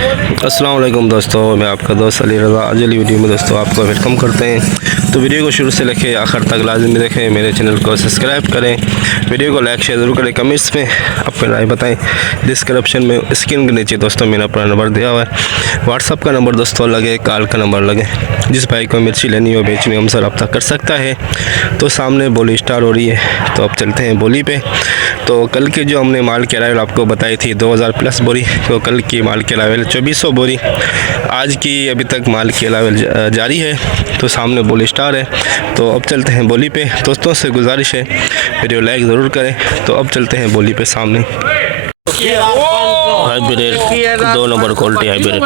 अस्सलाम वालेकुम दोस्तों, मैं आपका दोस्त अली रज़ा। आज वाली वीडियो में दोस्तों आपका वेलकम करते हैं। तो वीडियो को शुरू से लेकर आखिर तक लाजमी देखें, मेरे चैनल को सब्सक्राइब करें, वीडियो को लाइक शेयर ज़रूर करें, कमेंट्स में अपनी राय बताएं। डिस्क्रिप्शन में स्क्रीन के नीचे दोस्तों मेरा अपना नंबर दिया हुआ है, व्हाट्सअप का नंबर दोस्तों लगे, कॉल का नंबर लगे। जिस भाई को मिर्ची लेनी हो बेचनी हो हमसे रब्ता कर सकता है। तो सामने बोली स्टार्ट हो रही है, तो अब चलते हैं बोली पे। तो कल की जो हमने माल की अराइवल आपको बताई थी 2000 प्लस बोरी, तो कल की माल की अराइवल 2400 बोरी। आज की अभी तक माल की अराइवल जारी है। तो सामने बोली स्टार है। तो अब चलते हैं बोली पे। दोस्तों से गुजारिश है वीडियो लाइक ज़रूर करें। तो अब चलते हैं बोली पे। सामने हाइब्रिड 2 नंबर क्वालिटी हाइब्रिड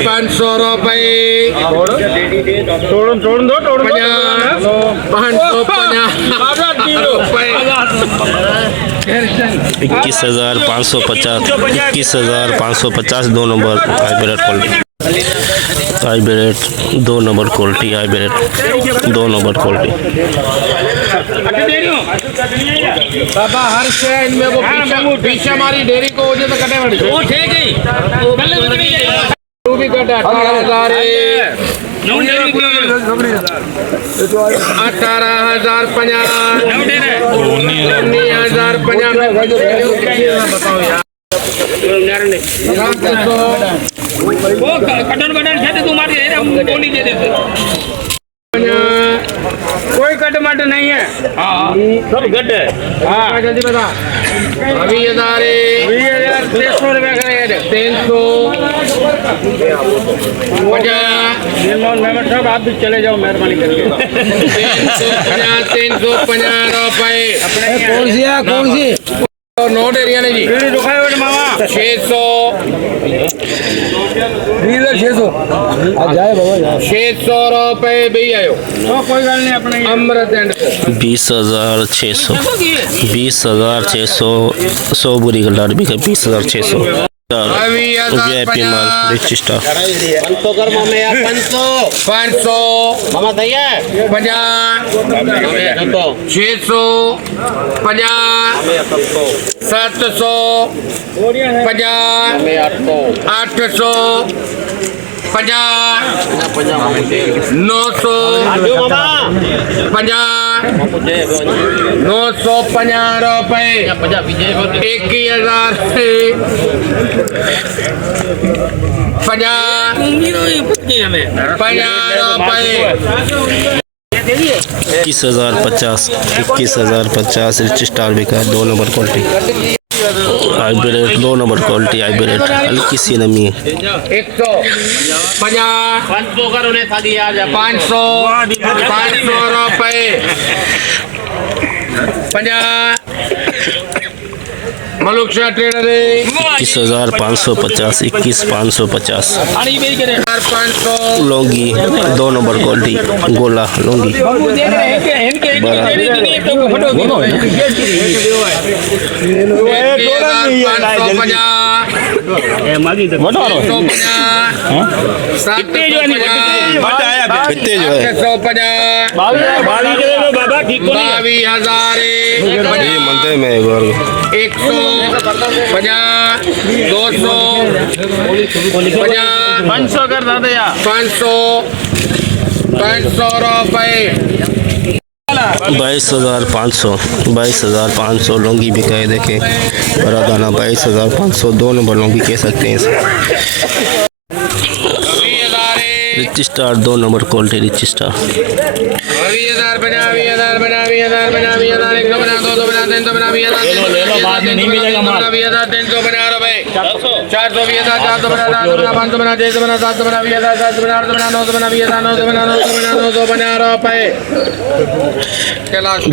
500 रुपये 21,550 21,550 2 number hybrid quality. Hybrid 2 number quality hybrid 2 number quality. बाबा हर शय इनमें वो पीछे हमारी डेयरी को हो जाए तो कटे बड़ी वो ठीक है वो भी कटा 18,000 बताओ यार वो कटन कहते तुम्हारी बोली दे देते कोई कट मट नहीं है। हाँ सब गट है। हाँ जल्दी बता। अभी 300 रुपये करेंगे 350 साहब आप भी चले जाओ मेहरबानी करके 350 रुपये। कौन सी है कौन सी नोट एरिया नहीं जी मामा 600 600 रुपये भी आयो तो कोई गल नहीं अपने अमृत एंड 20,600 20,600 100 बुरी गल्लार भी 20,600 वीआईपी माल रिच स्टार 500 कर मामे यार 500 मामा दइया 50 600 50 700 50 800 50 900 950 रुपये 21,000 21,050 रिच स्टार बिका 2 number quality. Hybrid 2 number quality hybrid हल्की सी नमी है। 500 कर उन्हें था दिया 500 रुपये 50 Maluk Shah trader 21,550 21,550 500 Laungi 2 number quality गोला लौंगी 500 कर दादा यार 500 रुपये 22,500 लौंगी बिकाए देखे बड़ा दाना 22,500 2 नंबर लौंगी कह सकते हैं इसे। Rich star 2 number quality rich star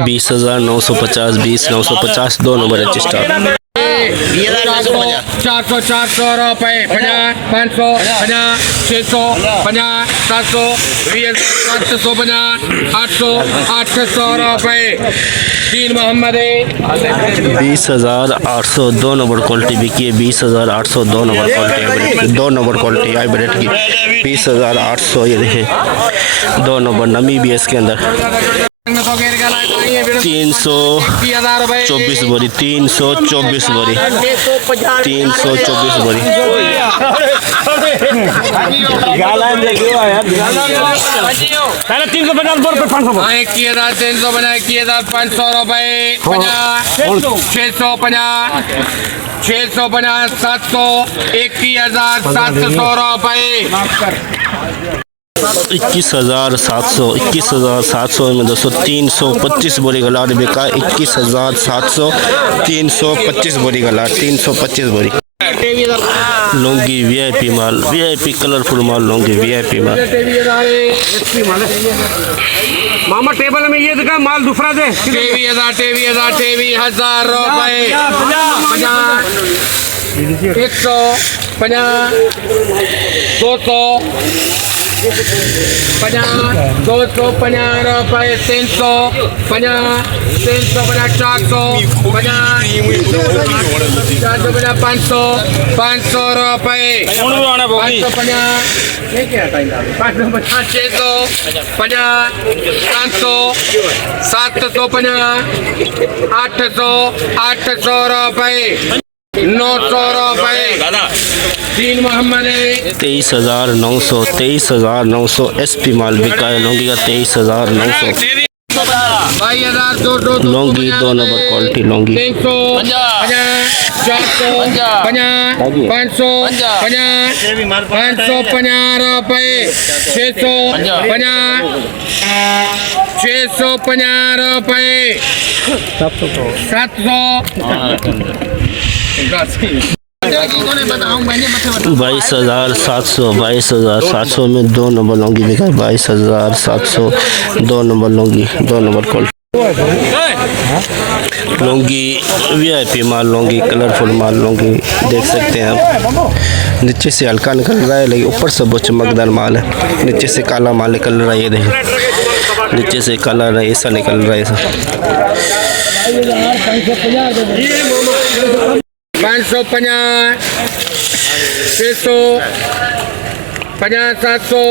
20,950 20,950 2 number rich star 400 400 रुपए 50 500 50 600 50 700 750 800 800 रुपए 3 मोहम्मद 20,800 दो नंबर क्वालिटी बिकी है। 20,800 दो नंबर क्वालिटी हाइब्रिड, दो नंबर क्वालिटी हाइब्रिड की 20,800। ये देखिए दो नंबर नमी भी है इसके अंदर। 324 बोरी 324 बोरी 324 बोरी। पहले 350 बोर पे 500 21,350 21,500 रुपए 50 650 650 700 21,700 रुपए 21,700 में दोस्तों 325 बोरी का लाट बिका। 21,700 325 बोरी का लाट 325 बोरी। लुंगी वीआईपी माल, वीआईपी कलरफुल माल, लुंगी वीआईपी माल। मामा टेबल में ये दिखा माल दूसरा दे 23,000 रुपए 150 200 50 250 रुपए 300 50 400 500 500 रुपए 550 600 50 750 800 800 रुपए 900 रुपए 3 मोहम्मद 23,900 एसपी माल बिका है लुंगी का। 23,900 22,200 लुंगी दो नंबर क्वालिटी लुंगी। 300 400 500 550 रुपए 650 रुपए 700 22,700 में दो नंबर लुंगी बिका है। 22,700 दो नंबर लुंगी, दो नंबर क्वालिटी लुंगी वीआईपी माल, लुंगी कलरफुल माल लुंगी देख सकते हैं आप। नीचे से हल्का निकल रहा है लेकिन ऊपर से बहुत चमकदार माल है। नीचे से काला माल निकल रहा है, ये देखिए नीचे से काला ऐसा निकल रहा है ऐसा। 550 600 50 700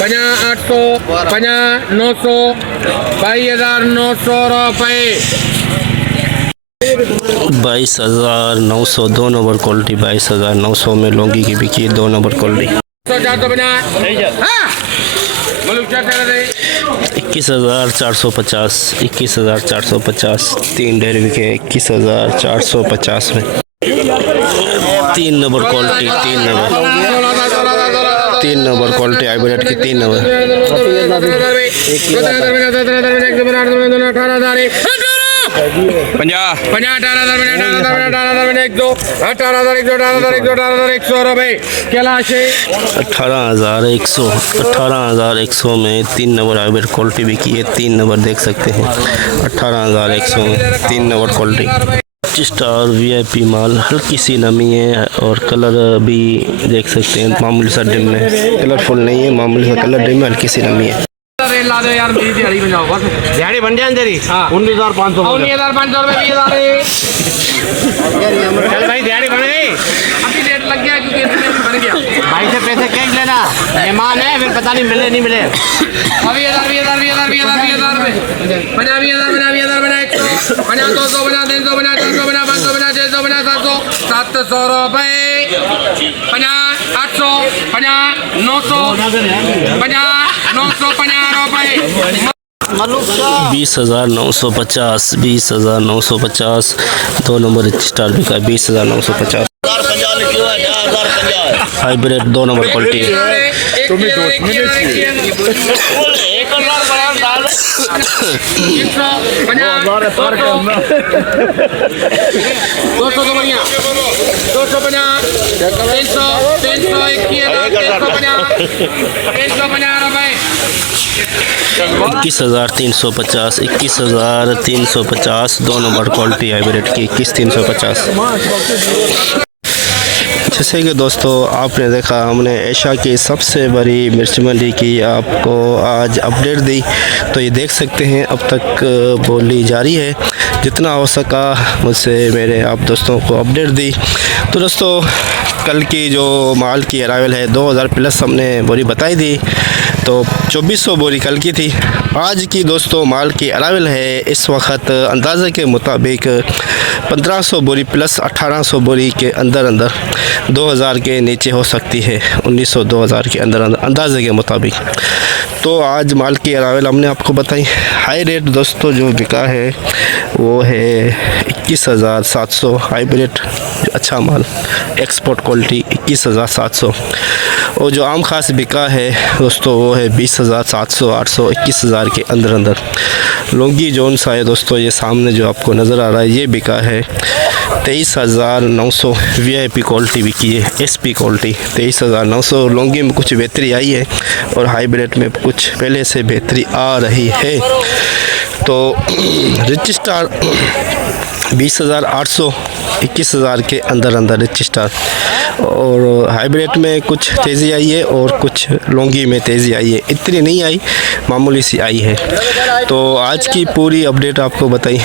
50 800 50 900 22,900 रुपए 22,900 दो नंबर क्वालिटी। 22,900 में लुंगी की बिकी है दो नंबर क्वालिटी। 21,450 21,450 तीन ढेर बिके 21,450 में। 3 number quality 3 number quality hybrid की 3 नंबर। 18,100 में 3 नंबर हाइब्रिड क्वालिटी बिकी है। 3 नंबर देख सकते हैं 18,100 में 3 नंबर क्वालिटी। स्टार वीआईपी माल, हल्की सी नमी है और कलर भी देख सकते हैं मामूली सा डिम है, कलरफुल नहीं है, मामूली सा कलर डिम है, हल्की सी नमी है। यार मेरी दिहाड़ी बन जाओ बस दिहाड़ी बन जाए तेरी 19,500 19,500 रुपए 20,000 चल भाई दिहाड़ी बन गई अभी रेट लग गया क्योंकि इसमें बन गया भाई से पैसे कैश लेना मेहमान है फिर पता नहीं मिले नहीं मिले अभी 20,000 50 200 50 300 50 400 50 500 50 600 50 700 700 रुपए 50 800 50 900 50 950 रुपए 20,950 20,950 दो नंबर स्टार बिका 20,950 हाइब्रिड दो नंबर क्वालिटी। ₹21,350 21,350 दो नंबर क्वालिटी हाइब्रिड की 21,350। जैसे कि दोस्तों आपने देखा हमने एशिया की सबसे बड़ी मिर्च मंडी की आपको आज अपडेट दी। तो ये देख सकते हैं अब तक बोली जारी है, जितना हो सका मुझसे मेरे आप दोस्तों को अपडेट दी। तो दोस्तों कल की जो माल की अराइवल है 2000 प्लस हमने बोरी बताई दी, तो 2400 बोरी कल की थी। आज की दोस्तों माल की अराइवल है इस वक्त अंदाज़े के मुताबिक 1500 बोरी प्लस 1800 बोरी के अंदर 2000 के नीचे हो सकती है, 1900 2000 के अंदर अंदाज़े के मुताबिक। तो आज माल की अराइवल हमने आपको बताई। हाई रेट दोस्तों जो बिका है वो है 21,700 हाइब्रिड अच्छा माल एक्सपोर्ट क्वालिटी 21,700। और जो आम खास बिका है दोस्तों वो है 20,700 800 21,000 के अंदर। लौंगी जोन सा है दोस्तों, ये सामने जो आपको नज़र आ रहा है ये बिका है 23,900। VIP क्वालिटी बिकी है, SP क्वालिटी 23,900। लौंगी में कुछ बेहतरी आई है और हाइब्रिड में कुछ पहले से बेहतरी आ रही है। तो रिच स्टार 20,800 21,000 के अंदर रिच स्टार। और हाइब्रिड में कुछ तेज़ी आई है और कुछ लौंगी में तेज़ी आई है, इतनी नहीं आई, मामूली सी आई है। तो आज की पूरी अपडेट आपको बताई।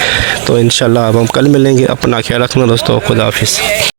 तो इंशाल्लाह अब हम कल मिलेंगे। अपना ख्याल रखना दोस्तों, खुदा हाफिज़।